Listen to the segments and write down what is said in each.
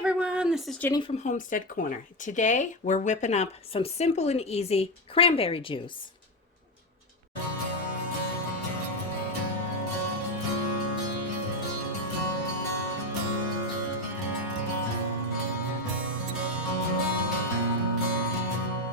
Everyone, this is Jenny from Homestead Corner. Today we're whipping up some simple and easy cranberry juice.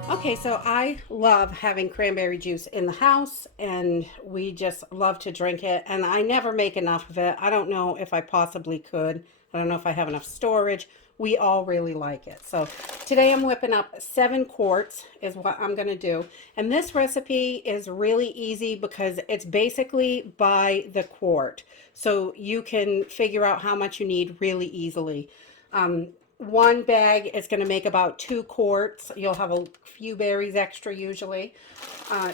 Okay, so I love having cranberry juice in the house, and we just love to drink it, and I never make enough of it. I don't know if I possibly could. I don't know if I have enough storage. We all really like it. So today I'm whipping up 7 quarts is what I'm going to do. And this recipe is really easy because it's basically by the quart. So you can figure out how much you need really easily. One bag is going to make about 2 quarts. You'll have a few berries extra usually,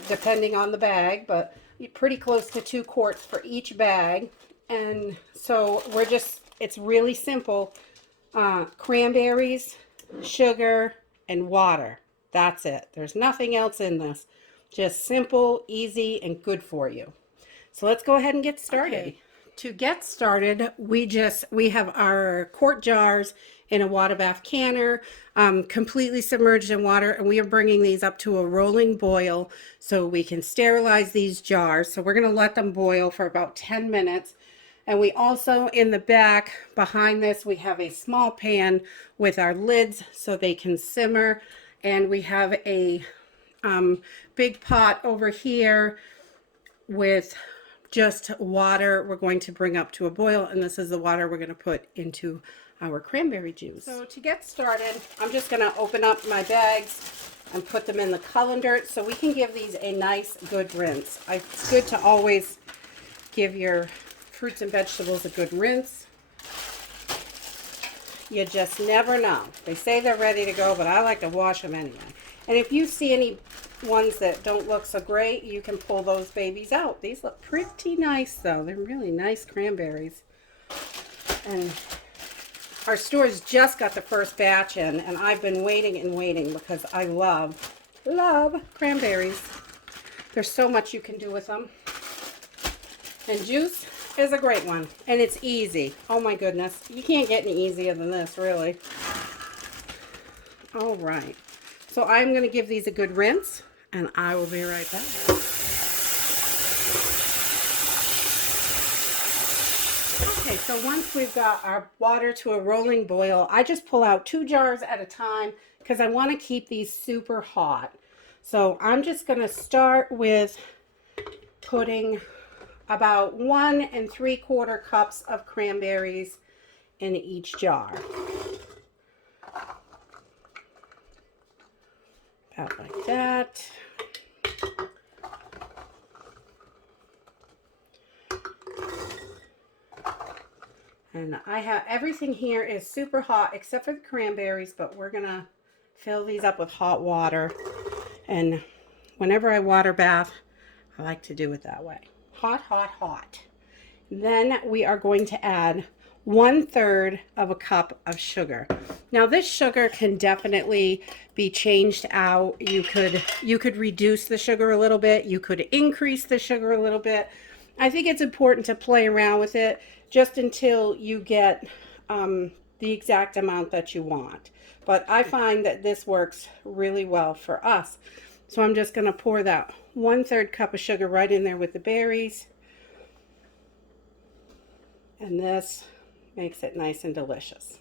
depending on the bag, but pretty close to 2 quarts for each bag. And so it's really simple. Cranberries, sugar, and water. That's it. There's nothing else in this. Just simple, easy, and good for you. So let's go ahead and get started. Okay. To get started, we have our quart jars in a water bath canner, completely submerged in water, and we are bringing these up to a rolling boil so we can sterilize these jars. So we're going to let them boil for about 10 minutes. And we also, in the back behind this, we have a small pan with our lids so they can simmer. And we have a big pot over here with just water we're going to bring up to a boil. And this is the water we're going to put into our cranberry juice. So to get started, I'm just going to open up my bags and put them in the colander so we can give these a nice good rinse. It's good to always give your fruits and vegetables a good rinse. You just never know. They say they're ready to go, but I like to wash them anyway. And if you see any ones that don't look so great, you can pull those babies out. These look pretty nice though. They're really nice cranberries. And our stores just got the first batch in, and I've been waiting and waiting because I love cranberries. There's so much you can do with them. And juice is a great one, and it's easy. Oh my goodness, you can't get any easier than this, really. All right, so I'm going to give these a good rinse, and I will be right back. Okay, so once we've got our water to a rolling boil, I just pull out 2 jars at a time because I want to keep these super hot. So I'm just going to start with putting about 1 3/4 cups of cranberries in each jar. About like that. And I have everything here is super hot except for the cranberries, but we're gonna fill these up with hot water. And whenever I water bath, I like to do it that way. Hot, hot, hot. Then we are going to add 1/3 of a cup of sugar. Now this sugar can definitely be changed out. You could reduce the sugar a little bit. You could increase the sugar a little bit. I think it's important to play around with it just until you get the exact amount that you want. But I find that this works really well for us. So I'm just going to pour that 1/3 cup of sugar right in there with the berries. And this makes it nice and delicious.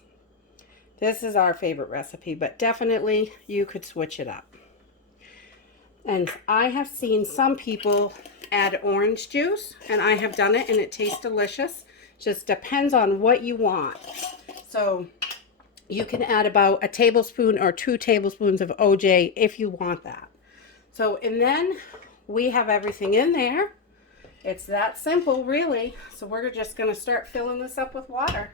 This is our favorite recipe, but definitely you could switch it up. And I have seen some people add orange juice, and I have done it, and it tastes delicious. Just depends on what you want. So you can add about 1 tablespoon or 2 tablespoons of OJ if you want that. So, and then we have everything in there. It's that simple, really. So we're just going to start filling this up with water.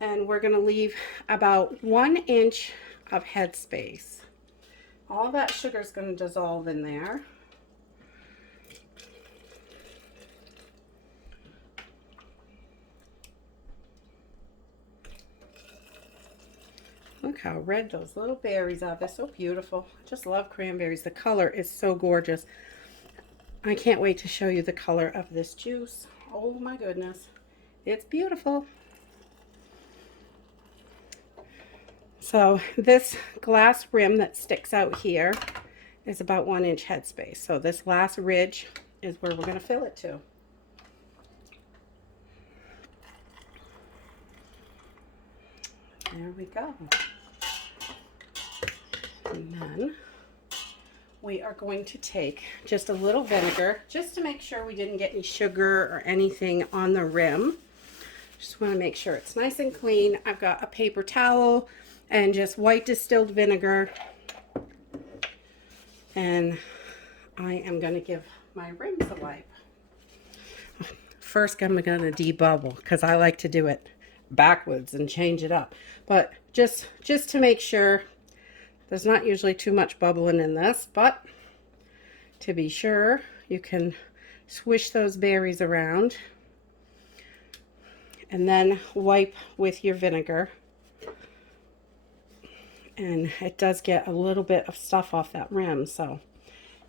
And we're going to leave about 1 inch of headspace. All that sugar is going to dissolve in there. Look how red those little berries are. They're so beautiful. I just love cranberries. The color is so gorgeous. I can't wait to show you the color of this juice. Oh my goodness. It's beautiful. So this glass rim that sticks out here is about 1 inch headspace. So this last ridge is where we're going to fill it to. There we go. And then we are going to take just a little vinegar just to make sure we didn't get any sugar or anything on the rim. Just want to make sure it's nice and clean. I've got a paper towel and just white distilled vinegar. And I am going to give my rims a wipe. First, I'm going to debubble because I like to do it backwards and change it up. But just to make sure, there's not usually too much bubbling in this, but to be sure, you can swish those berries around and then wipe with your vinegar. And it does get a little bit of stuff off that rim, so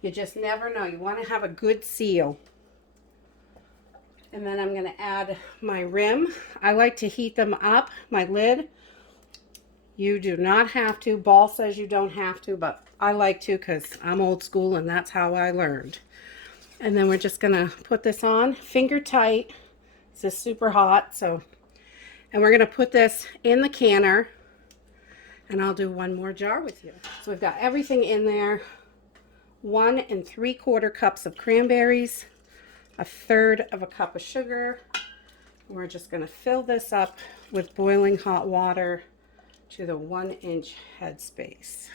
you just never know. You want to have a good seal. And then I'm going to add my rim. I like to heat them up, my lid. You do not have to. Ball says you don't have to, but I like to because I'm old school and that's how I learned. And then we're just going to put this on finger tight. This is super hot, and we're going to put this in the canner, and I'll do one more jar with you. So we've got everything in there. 1 3/4 cups of cranberries, 1/3 cup of sugar. We're just going to fill this up with boiling hot water to the 1 inch headspace.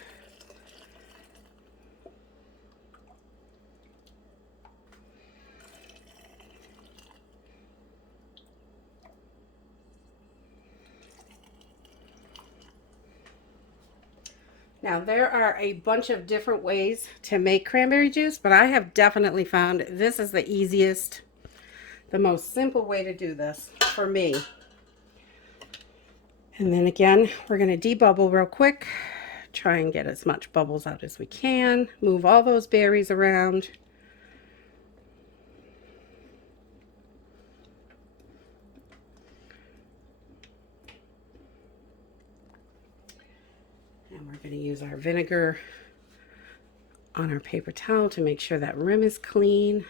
Now, there are a bunch of different ways to make cranberry juice, but I have definitely found this is the easiest, the most simple way to do this for me. And then again, we're going to debubble real quick. Try and get as much bubbles out as we can. Move all those berries around. And we're going to use our vinegar on our paper towel to make sure that rim is clean.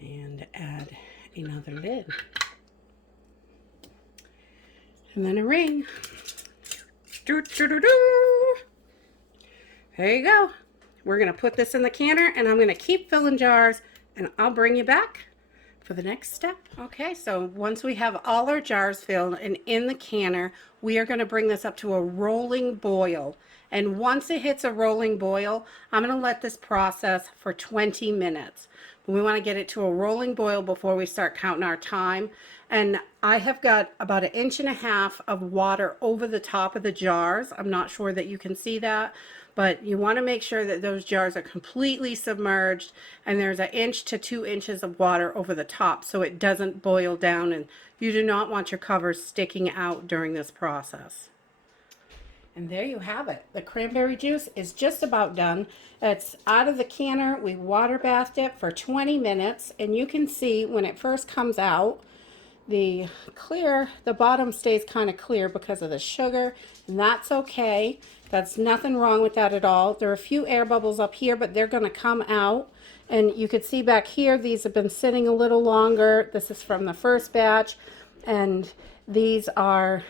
And add another lid. And then a ring. Doo, doo, doo, doo. There you go. We're going to put this in the canner, and I'm going to keep filling jars, and I'll bring you back for the next step. Okay, so once we have all our jars filled and in the canner, we are going to bring this up to a rolling boil. And once it hits a rolling boil, I'm going to let this process for 20 minutes. We want to get it to a rolling boil before we start counting our time. And I have got about 1.5 inches of water over the top of the jars. I'm not sure that you can see that, but you want to make sure that those jars are completely submerged and there's 1 inch to 2 inches of water over the top so it doesn't boil down, and you do not want your covers sticking out during this process. And there you have it. The cranberry juice is just about done. It's out of the canner. We water bathed it for 20 minutes, and you can see when it first comes out, the bottom stays kind of clear because of the sugar, and that's okay. That's nothing wrong with that at all. There are a few air bubbles up here, but they're going to come out. And you can see back here, these have been sitting a little longer. This is from the first batch, and these are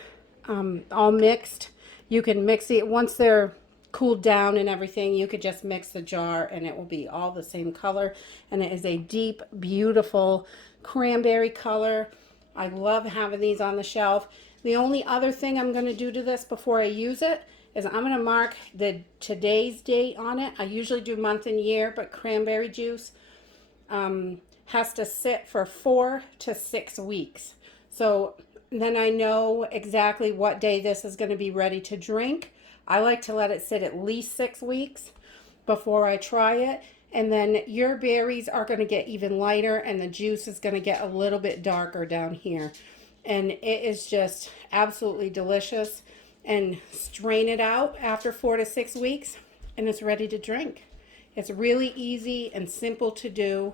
all mixed. You can mix it once they're cooled down and everything. You could just mix the jar and it will be all the same color, and it is a deep, beautiful cranberry color. I love having these on the shelf. The only other thing I'm going to do to this before I use it is I'm going to mark today's date on it. I usually do month and year, but cranberry juice has to sit for 4 to 6 weeks. So then I know exactly what day this is going to be ready to drink. I like to let it sit at least 6 weeks before I try it. And then your berries are going to get even lighter and the juice is going to get a little bit darker down here. And it is just absolutely delicious. And strain it out after 4 to 6 weeks and it's ready to drink. It's really easy and simple to do.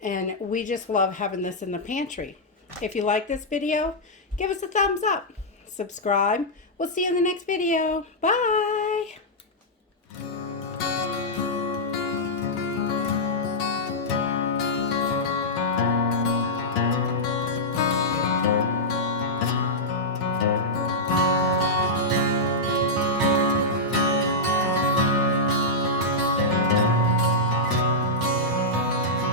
And we just love having this in the pantry. If you like this video, give us a thumbs up. Subscribe. We'll see you in the next video. Bye.